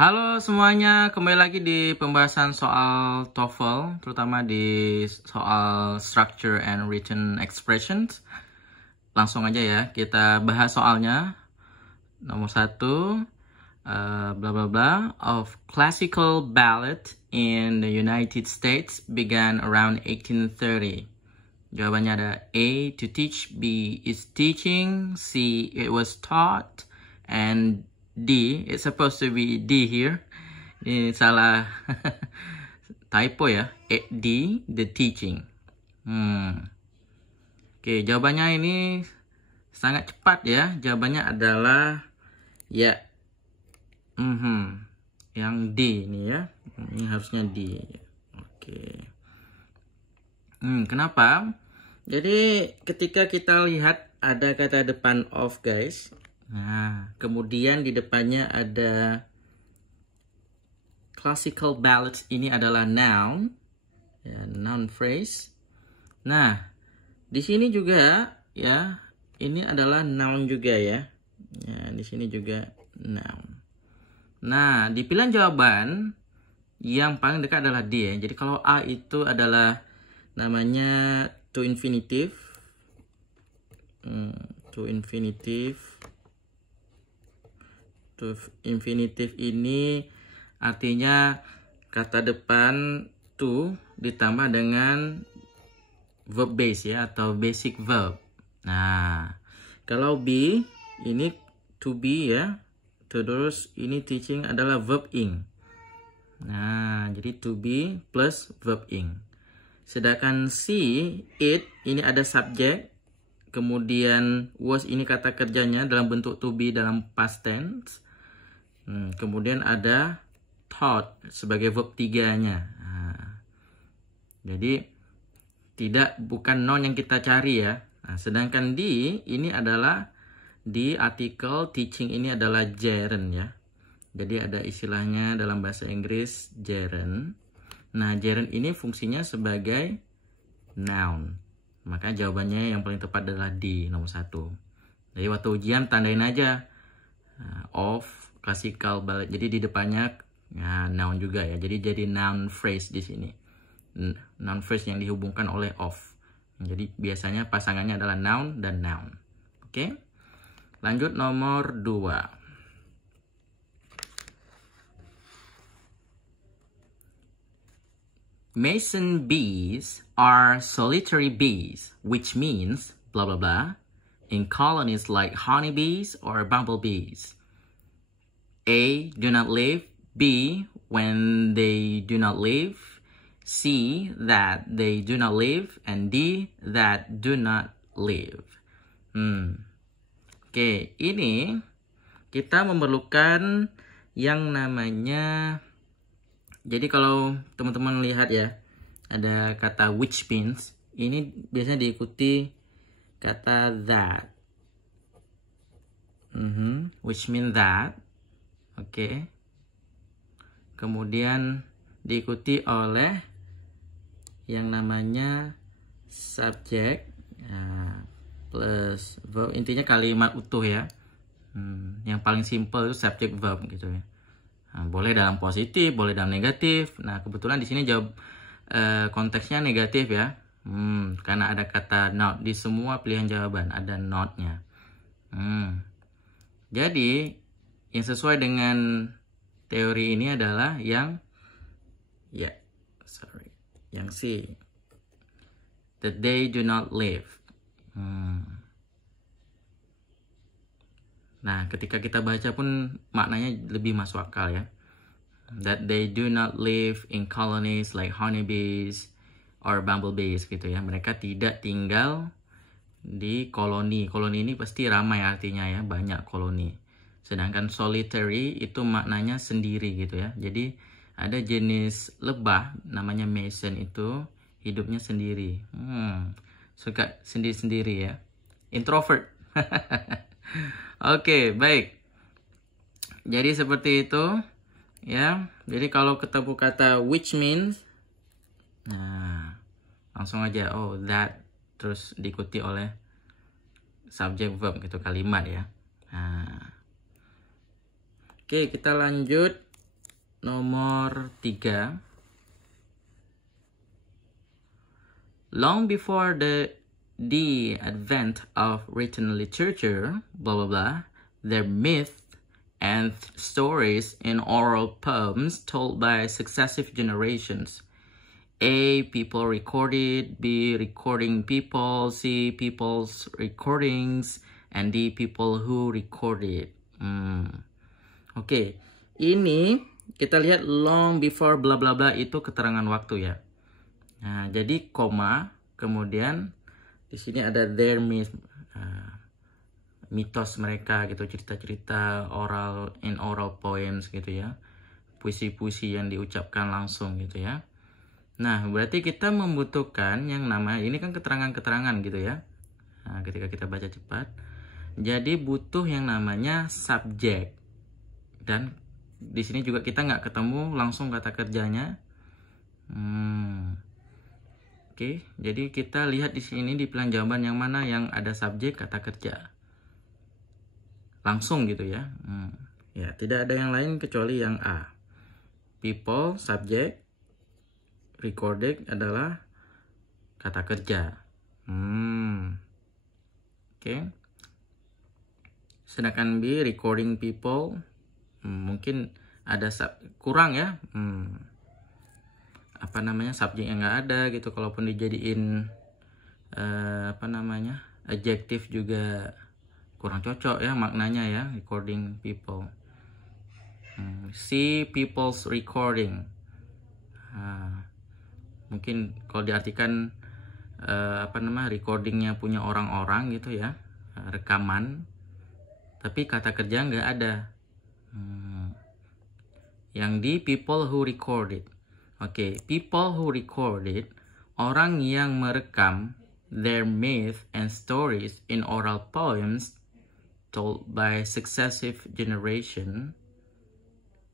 Halo semuanya, kembali lagi di pembahasan soal TOEFL, terutama di soal structure and written expressions. Langsung aja ya, kita bahas soalnya. Nomor 1, bla bla bla, of classical ballet in the United States began around 1830. Jawabannya ada A, to teach, B, is teaching, C, it was taught, and D, it's supposed to be D here. Ini salah typo ya. D, the teaching. Oke, jawabannya ini sangat cepat ya. Jawabannya adalah ya. Yang D ini ya. Ini harusnya D. Oke. Kenapa? Jadi ketika kita lihat ada kata depan of, guys. Nah, kemudian di depannya ada classical ballads, ini adalah noun, ya, noun phrase. Nah, di sini juga ya, ini adalah noun juga ya. Ya, di sini juga noun. Nah, di pilihan jawaban yang paling dekat adalah D ya. Jadi kalau A itu adalah namanya to infinitive. To infinitive ini artinya kata depan to ditambah dengan verb base ya, atau basic verb. Nah, kalau B ini to be ya, terus ini teaching adalah verb ing. Nah, jadi to be plus verb ing. Sedangkan C, it, ini ada subject, kemudian was ini kata kerjanya dalam bentuk to be dalam past tense. Kemudian ada taught sebagai verb 3-nya. Nah, jadi bukan noun yang kita cari ya. Nah, sedangkan D ini adalah di artikel teaching ini adalah gerund ya. Jadi ada istilahnya dalam bahasa Inggris gerund. Nah, gerund ini fungsinya sebagai noun. Maka jawabannya yang paling tepat adalah D, nomor 1. Jadi waktu ujian tandain aja of classical ballet. Jadi di depannya noun juga ya. Jadi noun phrase di sini. Noun phrase yang dihubungkan oleh of. Jadi biasanya pasangannya adalah noun dan noun. Oke. Lanjut nomor 2. Mason bees are solitary bees, which means blah blah blah, in colonies like honeybees or bumblebees. A, do not live. B, when they do not live. C, that they do not live. And D, that do not live. Oke, ini kita memerlukan yang namanya, jadi kalau teman-teman lihat ya, ada kata which means, ini biasanya diikuti kata that. Which means that. Oke. Kemudian diikuti oleh yang namanya subject plus verb. Intinya kalimat utuh ya. Yang paling simple itu subject verb gitu ya. Nah, boleh dalam positif, boleh dalam negatif. Nah, kebetulan di sini jawab konteksnya negatif ya. Karena ada kata not di semua pilihan jawaban, ada not-nya. Jadi yang sesuai dengan teori ini adalah yang C, that they do not live. Nah, ketika kita baca pun maknanya lebih masuk akal ya. That they do not live in colonies like honeybees or bumblebees gitu ya. Mereka tidak tinggal di koloni. Koloni ini pasti ramai artinya ya, banyak koloni. Sedangkan solitary itu maknanya sendiri gitu ya. Jadi ada jenis lebah namanya mason itu hidupnya sendiri. Suka sendiri-sendiri ya. Introvert. Oke, baik. Jadi seperti itu ya. Jadi kalau ketemu kata which means, nah langsung aja that, terus diikuti oleh subject verb gitu, kalimat ya. Nah, oke, kita lanjut nomor 3. Long before the advent of written literature, blah blah blah, their myths and stories in oral poems told by successive generations. A. People recorded, B. Recording people, C. People's recordings, and D. People who recorded. Oke, ini kita lihat long before bla bla bla itu keterangan waktu ya. Nah, jadi koma, kemudian di sini ada their myth, mitos mereka gitu, cerita-cerita in oral poems gitu ya, puisi-puisi yang diucapkan langsung gitu ya. Nah, berarti kita membutuhkan yang namanya, ini kan keterangan-keterangan gitu ya. Nah, ketika kita baca cepat, jadi butuh yang namanya subjek. Dan di sini juga kita nggak ketemu langsung kata kerjanya. Oke, jadi kita lihat di sini di pilihan jawaban yang mana yang ada subjek kata kerja. Langsung gitu ya. Ya, tidak ada yang lain kecuali yang A. People, subjek, recorded adalah kata kerja. Oke. Sedangkan B, recording people, mungkin ada kurang ya. Subjek yang nggak ada gitu. Kalaupun dijadiin adjektif juga kurang cocok ya maknanya ya, recording people. C, people's recording. Mungkin kalau diartikan recordingnya punya orang-orang gitu ya, rekaman, tapi kata kerja nggak ada. Yang di people who recorded. Oke, people who recorded, orang yang merekam their myth and stories in oral poems told by successive generation.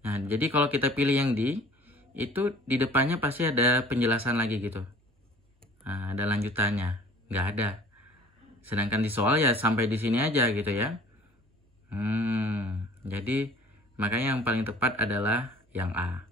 Nah, jadi kalau kita pilih yang di, itu di depannya pasti ada penjelasan lagi gitu. Nah, ada lanjutannya. Nggak ada. Sedangkan di soal ya sampai di sini aja gitu ya. Jadi makanya yang paling tepat adalah yang A.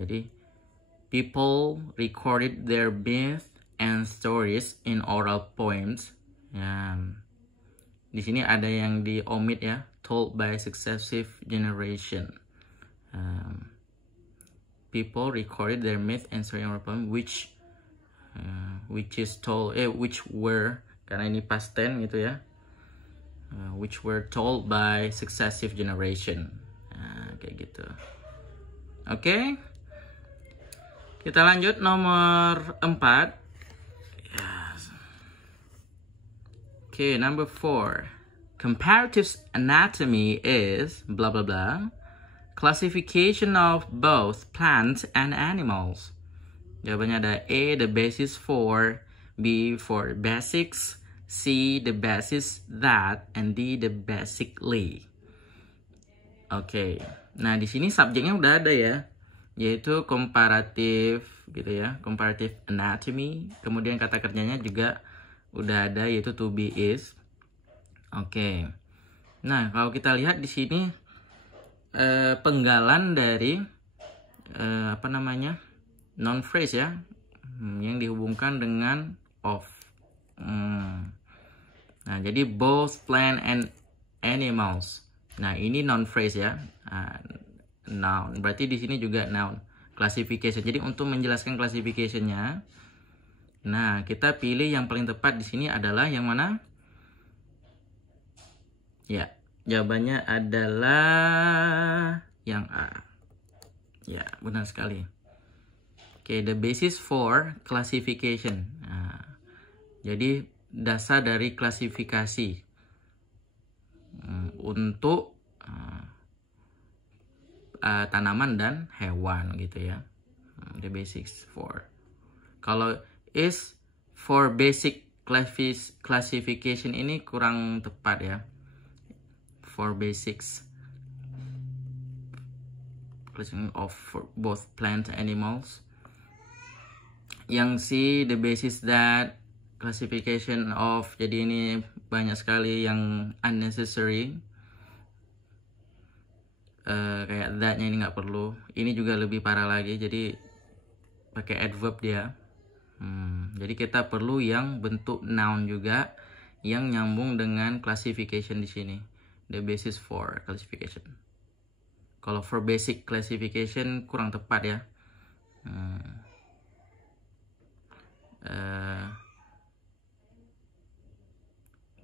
Jadi people recorded their myths and stories in oral poems. Ya, di sini ada yang di omit ya, told by successive generation. People recorded their myth and story in oral poem, which were, karena ini past tense gitu ya, which were told by successive generation. Kayak gitu. Oke. Kita lanjut nomor 4. Yes. Okay, number 4. Comparative anatomy is blah blah blah. Classification of both plants and animals. Jawabannya ada A, the basis for, B, for basics, C, the basis that, and D, the basically. Oke. Nah, di sini subjeknya udah ada ya, yaitu komparatif gitu ya, comparative anatomy. Kemudian kata kerjanya juga udah ada, yaitu to be is. Oke. Nah, kalau kita lihat di sini penggalan dari noun phrase ya, yang dihubungkan dengan of. Nah, jadi both plant and animals. Nah, ini noun phrase ya. Noun. Berarti di sini juga noun. Classification. Jadi untuk menjelaskan classification-nya, nah, kita pilih yang paling tepat di sini adalah yang mana? Ya, jawabannya adalah yang A. Ya, benar sekali. Oke, the basis for classification. Nah, jadi dasar dari klasifikasi untuk tanaman dan hewan gitu ya. The basics for. Kalau is for basic classification ini kurang tepat ya. For basics of both plant and animals. Yang C, the basis that, classification of, jadi ini banyak sekali yang unnecessary. kayak that-nya ini nggak perlu. Ini juga lebih parah lagi, jadi pakai adverb dia. Jadi kita perlu yang bentuk noun juga yang nyambung dengan classification di sini. The basis for classification. Kalau for basic classification kurang tepat ya.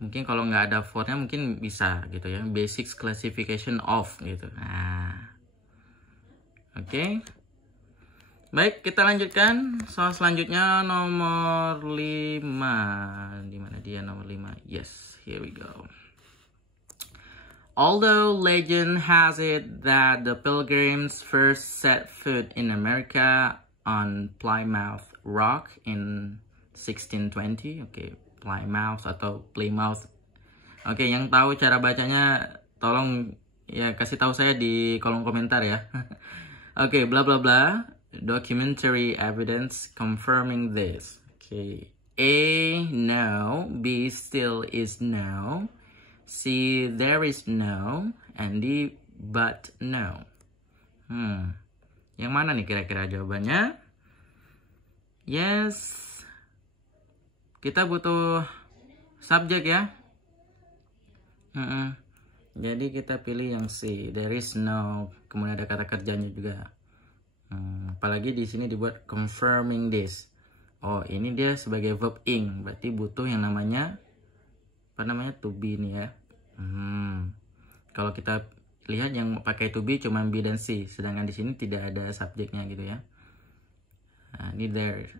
Mungkin kalau nggak ada for-nya mungkin bisa gitu ya. Basic classification of gitu. Nah, oke. Baik, kita lanjutkan soal selanjutnya nomor 5. Di mana dia nomor 5? Yes, here we go. Although legend has it that the Pilgrims first set foot in America on Plymouth Rock in 1620. Oke, Plymouth atau Plymouth. Oke, yang tahu cara bacanya tolong ya kasih tahu saya di kolom komentar ya. Oke, bla bla bla. Documentary evidence confirming this. Okay. A, no. B, still is no. C, there is no. And D, but no. Yang mana nih kira-kira jawabannya? Yes. Kita butuh subjek ya. Jadi kita pilih yang C. There is no. Kemudian ada kata kerjanya juga. Apalagi di sini dibuat confirming this. Oh, ini dia sebagai verb ing, berarti butuh yang namanya to be nih ya. Kalau kita lihat yang pakai to be cuma B dan C, sedangkan di sini tidak ada subjeknya gitu ya. Nah, ini there,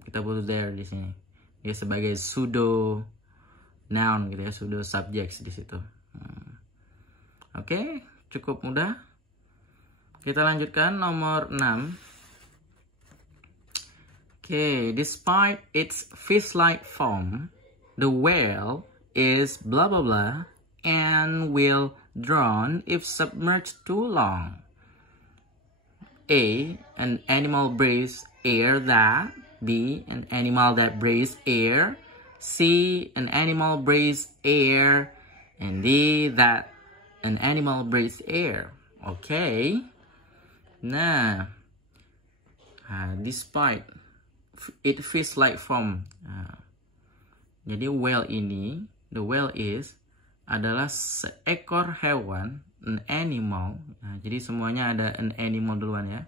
kita butuh there di sini. Dia sebagai pseudo noun gitu ya, pseudo subjects di situ. Oke, cukup mudah. Kita lanjutkan nomor 6. Okay, despite its fish-like form, the whale is blah blah blah and will drown if submerged too long. A, an animal breathes air that. B, an animal that breathes air. C, an animal breathes air. And D, that an animal breathes air. Okay. Nah, despite it fish-like form. Jadi whale ini, the whale is adalah seekor hewan, an animal. Nah, jadi semuanya ada an animal duluan ya.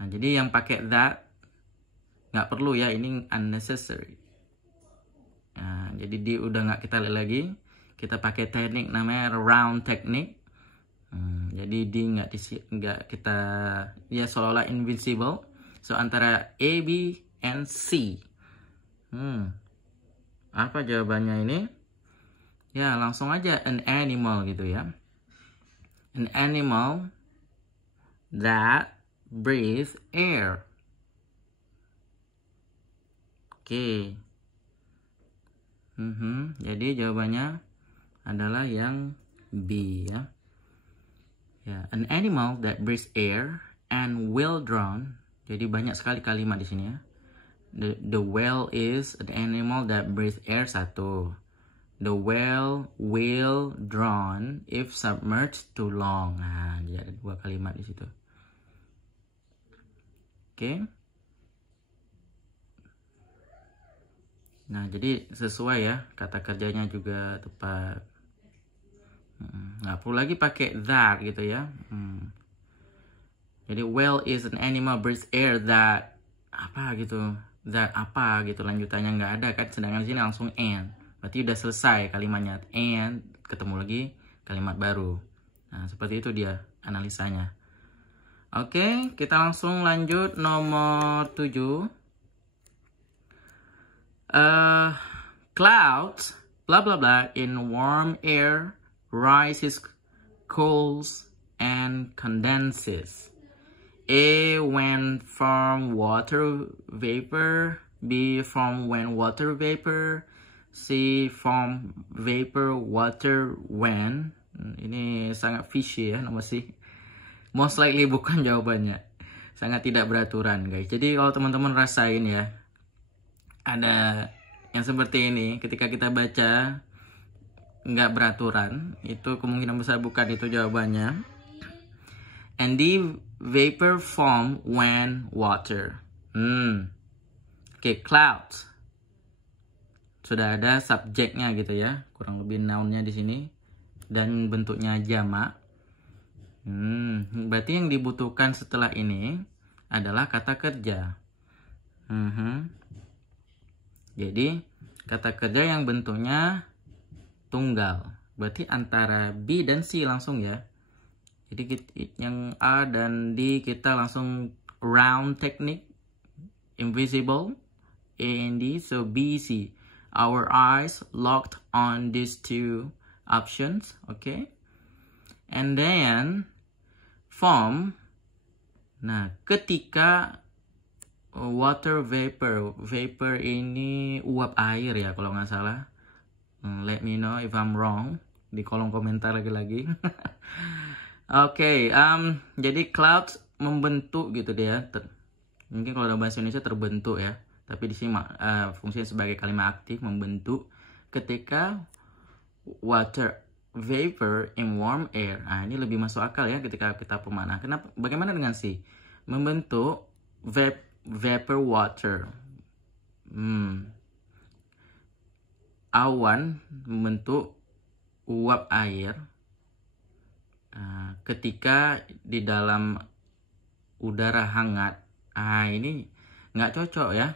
Nah, jadi yang pakai that nggak perlu ya, ini unnecessary. Nah, jadi dia udah nggak kita lihat lagi. Kita pakai teknik namanya round technique. Jadi di nggak kita ya seolah-olah invincible. So antara A, B, and C. Apa jawabannya ini? Ya langsung aja an animal gitu ya. An animal that breathes air. Oke. Jadi jawabannya adalah yang B ya. Ya, an animal that breathes air and will drown. Jadi banyak sekali kalimat di sini ya. The whale is an animal that breathes air, satu. The whale will drown if submerged too long. Nah, jadi ada dua kalimat di situ. Oke. Nah, jadi sesuai ya, kata kerjanya juga tepat. Nggak perlu lagi pakai that gitu ya. Jadi whale is an animal breathes air that apa gitu, that apa gitu, lanjutannya nggak ada kan, sedangkan di sini langsung and, berarti udah selesai kalimatnya, and ketemu lagi kalimat baru. Nah seperti itu dia analisanya. Oke, kita langsung lanjut nomor 7. Clouds blah blah blah in warm air rises, cools, and condenses. A, when from water vapor. B, from when water vapor. C, from vapor water when. Ini sangat fishy ya nomor C. Most likely bukan jawabannya. Sangat tidak beraturan guys. Jadi kalau teman-teman rasain ya, ada yang seperti ini, ketika kita baca nggak beraturan, itu kemungkinan besar bukan itu jawabannya. And the vapor form when water. Oke, clouds. Sudah ada subjeknya gitu ya, kurang lebih nounnya di sini, dan bentuknya jamak. Berarti yang dibutuhkan setelah ini adalah kata kerja. Jadi kata kerja yang bentuknya tunggal. Berarti antara B dan C langsung ya. Jadi yang A dan D kita langsung round technique, invisible, A and D, so B, C. Our eyes locked on these two options, okay? And then form. Nah, ketika water vapor, vapor ini uap air ya kalau nggak salah. Let me know if I'm wrong di kolom komentar lagi-lagi. Oke, jadi clouds membentuk gitu dia. Mungkin kalau dalam bahasa Indonesia terbentuk ya. Tapi di sini fungsinya sebagai kalimat aktif, membentuk ketika water vapor in warm air. Nah, ini lebih masuk akal ya ketika kita pemanah. Kenapa? Bagaimana dengan C? Membentuk vapor water. Awan membentuk uap air ketika di dalam udara hangat. Ini nggak cocok ya.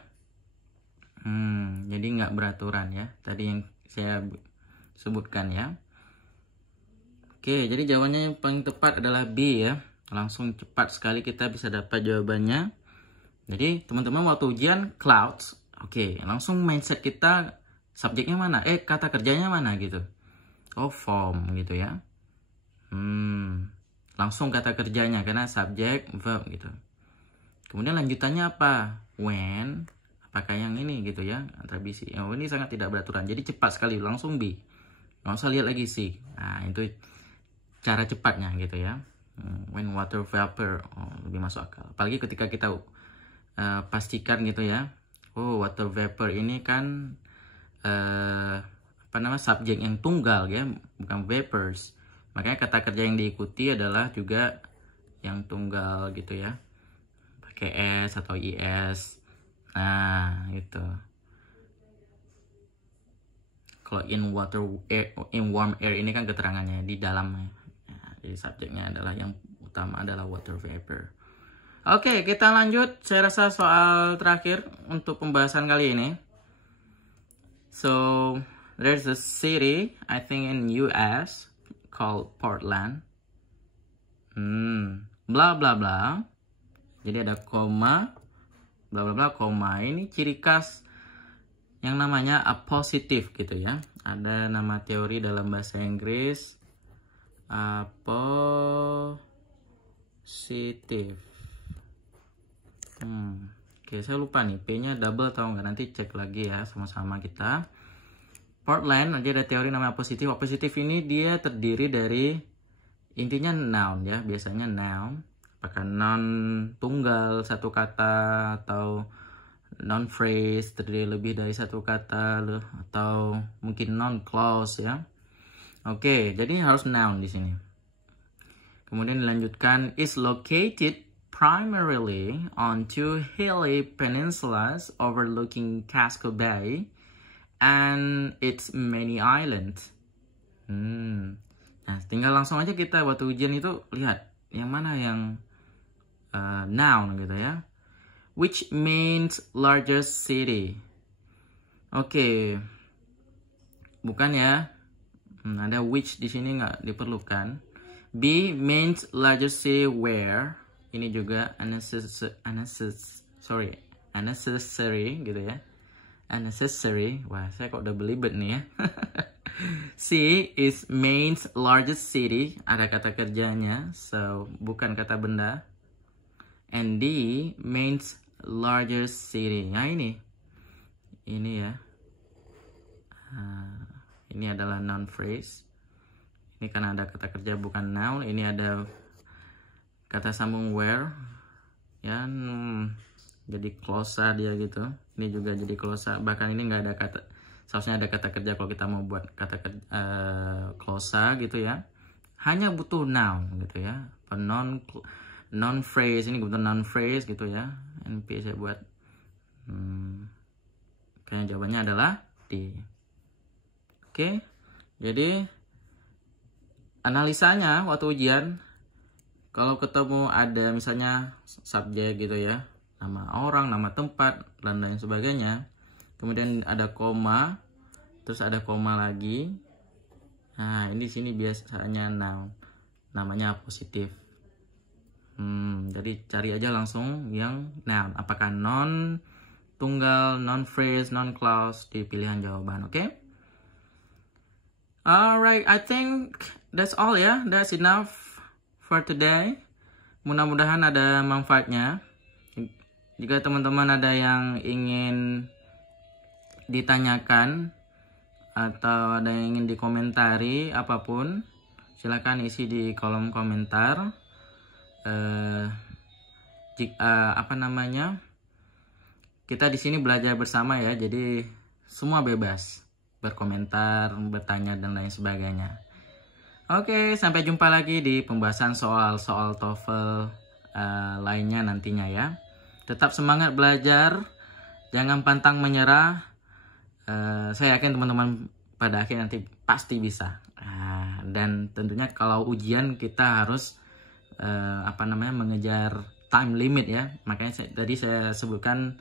Jadi nggak beraturan ya. Tadi yang saya sebutkan ya. Oke, jadi jawabannya yang paling tepat adalah B ya. Langsung cepat sekali kita bisa dapat jawabannya. Jadi teman-teman waktu ujian clouds, oke, langsung mindset kita subjeknya mana? Kata kerjanya mana gitu. Oh, form gitu ya. Langsung kata kerjanya karena subjek, verb gitu. Kemudian lanjutannya apa? When, apakah yang ini gitu ya, antara B, C. Oh, ini sangat tidak beraturan. Jadi cepat sekali, langsung B. Nggak usah lihat lagi C. Nah, itu cara cepatnya gitu ya. When water vapor, lebih masuk akal. Apalagi ketika kita pastikan gitu ya. Oh, water vapor ini kan subjek yang tunggal ya, bukan vapors. Makanya kata kerja yang diikuti adalah juga yang tunggal gitu ya. Pakai S atau IS. Nah, gitu. Kalau in warm air ini kan keterangannya di dalam. Nah, jadi subjeknya adalah yang utama adalah water vapor. Oke, kita lanjut. Saya rasa soal terakhir untuk pembahasan kali ini. So, there's a city, I think in US, called Portland. Bla bla bla. Jadi ada koma, bla bla bla, koma. Ini ciri khas yang namanya appositive gitu ya. Ada nama teori dalam bahasa Inggris, appositive. Oke, saya lupa nih, P-nya double atau enggak, nanti cek lagi ya sama-sama kita. Portland, nanti ada teori namanya appositive. Appositive ini dia terdiri dari intinya noun ya, biasanya noun. Apakah noun tunggal satu kata atau noun phrase terdiri lebih dari satu kata atau mungkin noun clause ya. Oke, jadi harus noun di sini. Kemudian dilanjutkan is located primarily on two hilly peninsulas overlooking Casco Bay and its many islands. Nah, tinggal langsung aja kita waktu ujian itu lihat yang mana yang noun gitu ya. Which means largest city. Oke. Bukan ya. Ada which di sini nggak diperlukan. B means largest city where. Ini juga unnecessary gitu ya. Unnecessary. Wah, saya kok udah belibet nih ya. C is means largest city. Ada kata kerjanya. So, bukan kata benda. And D means largest city. Nah, ini ya. Ini adalah noun phrase. Ini karena ada kata kerja bukan noun. Ini ada kata sambung where. Ya, jadi klausa dia gitu. Ini juga jadi klausa. Bahkan ini nggak ada kata. Seharusnya ada kata kerja kalau kita mau buat kata klausa gitu ya. Hanya butuh noun gitu ya. non phrase. Ini kebetulan non phrase gitu ya. NP saya buat kayaknya jawabannya adalah D. Oke, jadi analisanya waktu ujian, kalau ketemu ada misalnya subjek gitu ya, nama orang, nama tempat, dan lain sebagainya, kemudian ada koma, terus ada koma lagi. Nah, ini di sini biasanya noun, namanya positif. Jadi cari aja langsung yang noun, apakah non tunggal, non phrase, non clause di pilihan jawaban. Oke? Alright, I think that's all ya. That's enough for today. Mudah-mudahan ada manfaatnya. Jika teman-teman ada yang ingin ditanyakan atau ada yang ingin dikomentari apapun, silakan isi di kolom komentar. Kita di sini belajar bersama ya, jadi semua bebas berkomentar, bertanya, dan lain sebagainya. Oke, sampai jumpa lagi di pembahasan soal-soal TOEFL lainnya nantinya ya. Tetap semangat belajar, jangan pantang menyerah. Saya yakin teman-teman pada akhirnya nanti pasti bisa. Dan tentunya kalau ujian kita harus mengejar time limit ya. Makanya tadi saya sebutkan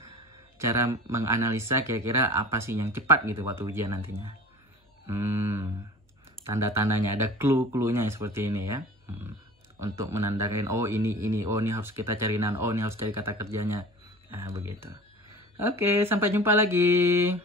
cara menganalisa kira-kira apa sih yang cepat gitu waktu ujian nantinya. Tanda-tandanya, ada clue-cluenya seperti ini ya. Untuk menandakan oh ini harus kita cari ini harus cari kata kerjanya. Begitu. Oke, sampai jumpa lagi.